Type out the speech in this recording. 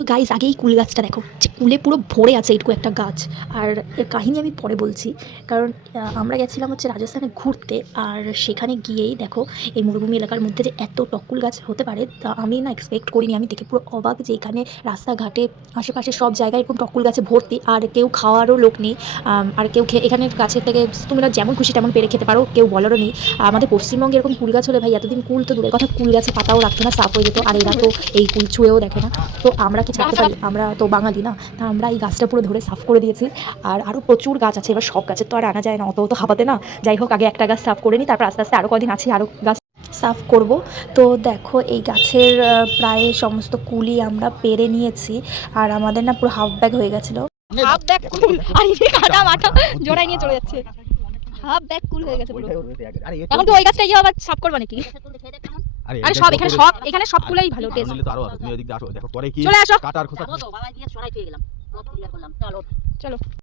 Guys আগে এই কুল গাছটা দেখো, যে কুলে পুরো ভরে আছে এইটুকু একটা গাছ। আর এর কাহিনী আমি পরে বলছি, কারণ আমরা গেছিলাম হচ্ছে রাজস্থানে ঘুরতে। আর সেখানে গিয়েই দেখো এই মরুভূমি এলাকার মধ্যে যে এত টকুল গাছ হতে পারে তা আমি না এক্সপেক্ট করিনি। আমি দেখে পুরো অবাক যে এখানে রাস্তাঘাটে আশেপাশে সব জায়গায় এরকম টকুল গাছে ভর্তি, আর কেউ খাওয়ারও লোক নেই। আর কেউ এখানে গাছের থেকে তোমরা যেমন খুশি তেমন পেরে খেতে পারো, কেউ বলারও নেই। আমাদের পশ্চিমবঙ্গে এরকম কুল গাছ হলে ভাই এতদিন কুল তো দূরের কথা, কুল গাছে পাতাও রাখতো না, সাফ হয়ে যেত। আর এরা তো এই কুল ছুঁয়েও দেখে না। তো আমরা কি ছাড়তে পারি? আমরা তো বাঙালি না। তা আমরা এই গাছটা পুরো ধরে সাফ করে দিয়েছি। আর আরও প্রচুর গাছ আছে, এবার সব গাছের তো আর আনা যায় না, অত তো হাঁপাতে না। যাই হোক, আগে একটা গাছ সাফ করে নিই, তারপর আস্তে আস্তে আরও কদিন আছে আরও গাছ সাফ করব। তো দেখো এই গাছের প্রায় সমস্ত কুলই আমরা পেরে নিয়েছি। আর আমাদের না পুরো হাফ ব্যাগ হয়ে গেছিলো। হাফ ব্যাগ কুল, আর এই কাটা মাটা জোড়াই নিয়ে চলে যাচ্ছে। হাফ ব্যাগ কুল হয়ে গেছে পুরো। এখন তো ওই গাছটা ইয়ে আবার সাফ করবা নাকি? আরে সব এখানে সব কুলাই ভালো টেস্ট। চলে আসো। চলো